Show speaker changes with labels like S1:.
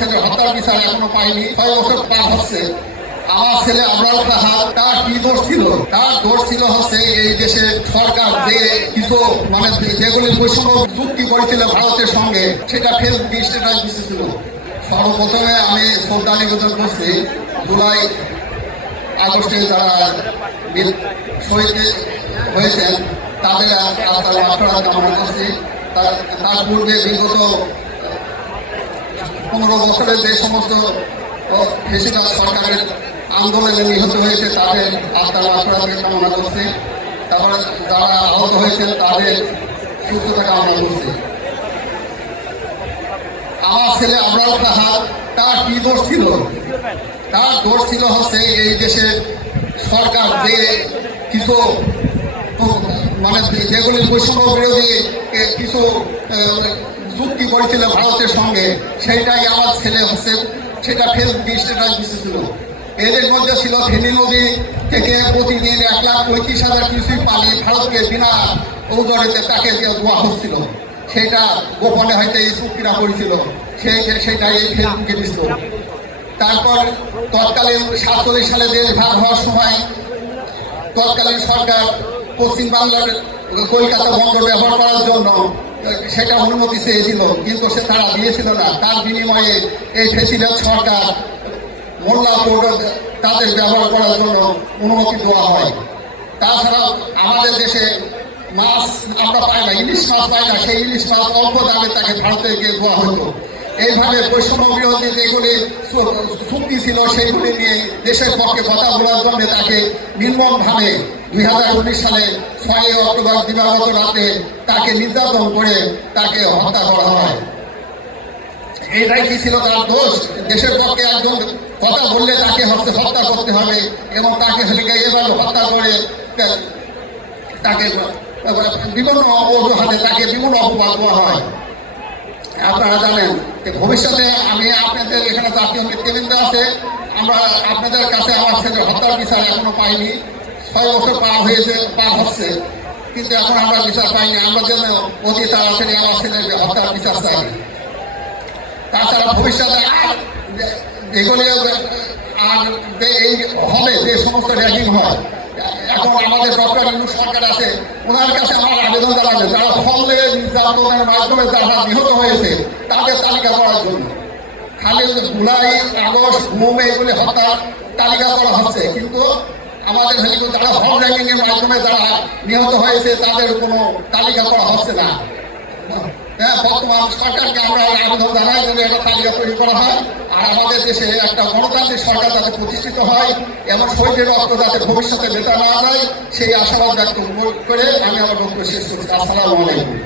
S1: ছেলের হত্যার বিচার এখনও পাইনি ছয় বছর পার হচ্ছে। আমার ছেলে আমরাও তাহার তার কি দোষ ছিল? তার দোষ ছিল হচ্ছে এই দেশে সরকার যে কিছু মানে যেগুলি বৈষম্য চুক্তি করেছিল ভারতের সঙ্গে, সেটা ফেসবুক স্ট্যাটাস দিতেছিল সর্বপ্রথমে আমি শ্রদ্ধা নিবেদন করছি, জুলাই আগস্টে যারা শহীদ হয়েছেন, তাদের আত্মার কামনা করছি। তার পূর্বে বিগত পনেরো বছরে যে সমস্ত বেশিরভাগ সরকারের আন্দোলনে নিহত হয়েছে, তাদের আত্মার আফরাদকে কামনা করছি। তারপরে যারা আহত হয়েছেন, তাদের সুস্থতা কামনা করছি। আমার ছেলে আমরাও তাহার, তার কি দোষ ছিল? তার দোষ ছিল হচ্ছে এই দেশে সরকার যে কিছু মানে যেগুলি বৈষম্য বিরোধী কিছু চুক্তি করেছিল ভারতের সঙ্গে, সেইটাই আমার ছেলে হচ্ছে সেটা ফেসবুক স্ট্যাটাস দিতেছিল এদের মধ্যে ছিল ফেনী নদী থেকে প্রতিদিন এক লাখ পঁয়ত্রিশ হাজার কিউসিক পানি ভারতকে বিনা ঔজরেতে তাকে দিয়ে দেওয়া হচ্ছিল। সেটা গোপনে হয়তো এই চুক্তিটা করেছিল। সেই সেটা এই ফেসবুকে দিছিল তারপর তৎকালীন সাতচল্লিশ সালে দেশ ভাগ হওয়ার সময় তৎকালীন সরকার পশ্চিমবাংলার কলকাতা বন্দর ব্যবহার করার জন্য সেটা অনুমতি চেয়েছিল, কিন্তু সে তারা দিয়েছিল না। তার বিনিময়ে এই ফেসিলেট সরকার মোল্লা পোর্ট তাদের ব্যবহার করার জন্য অনুমতি দেওয়া হয়। তাছাড়া আমাদের দেশে মাছ আমরা পাই না, ইলিশ মাছ পাই না, সেই ইলিশ মাছ অল্প দামে তাকে ভারতে গিয়ে দেওয়া হতো। এইভাবে বৈষম্য যেগুলি চুক্তি ছিল, সেইগুলি নিয়ে দেশের পক্ষে কথা বলার জন্য তাকে নির্মমভাবে দুই হাজার উনিশ সালে ছয় অক্টোবর দিবাগত রাতে তাকে নির্যাতন করে তাকে হত্যা করা হয়। এইটাই কি ছিল তার দোষ? দেশের পক্ষে একজন কথা বললে তাকে হত্যা করতে হবে এবং তাকে এভাবে হত্যা করে তাকে বিভিন্ন অজুহাতে তাকে বিভিন্ন অপবাদ দেওয়া হয়। আপনারা জানেন যে ভবিষ্যতে আমি আপনাদের এখানে জাতীয় নেতৃবৃন্দ আছে। আমরা আপনাদের কাছে আমার ছেলে হত্যার বিচার এখনও পাইনি। ছয় পার হয়েছে, পার হচ্ছে। কিন্তু এখন আমরা বিচার পাইনি। আমরা যেন অতি তাড়াতাড়ি আমার ছেলের হত্যার বিচার চাই। তাছাড়া ভবিষ্যতে আর আর এই হবে, যে সমস্ত র্যাগিং হয়, এখন আমাদের ডক্টর সরকার আছে, ওনার কাছে আমার আবেদন জানাবে, যারা ফলে নির্যাতনের মাধ্যমে যারা নিহত হয়েছে, তাদের তালিকা করার জন্য। খালি জুলাই, আগস্ট ঘুম এগুলি হত্যার তালিকা করা হচ্ছে, কিন্তু আমাদের হেলিকো যারা হোম র্যাঙ্কিং এর মাধ্যমে যারা নিহত হয়েছে, তাদের কোনো তালিকা করা হচ্ছে না। হ্যাঁ বর্তমান সরকারকে আমরা আবেদন জানাই যদি একটা তালিকা তৈরি করা হয়। আর আমাদের দেশে একটা গণতান্ত্রিক সরকার যাতে প্রতিষ্ঠিত হয় এবং শহীদের রক্ত যাতে ভবিষ্যতে বেতা না যায়, সেই আশাবাদ ব্যক্ত করে আমি আমার বক্তব্য শেষ করছি। আসসালামু আলাইকুম।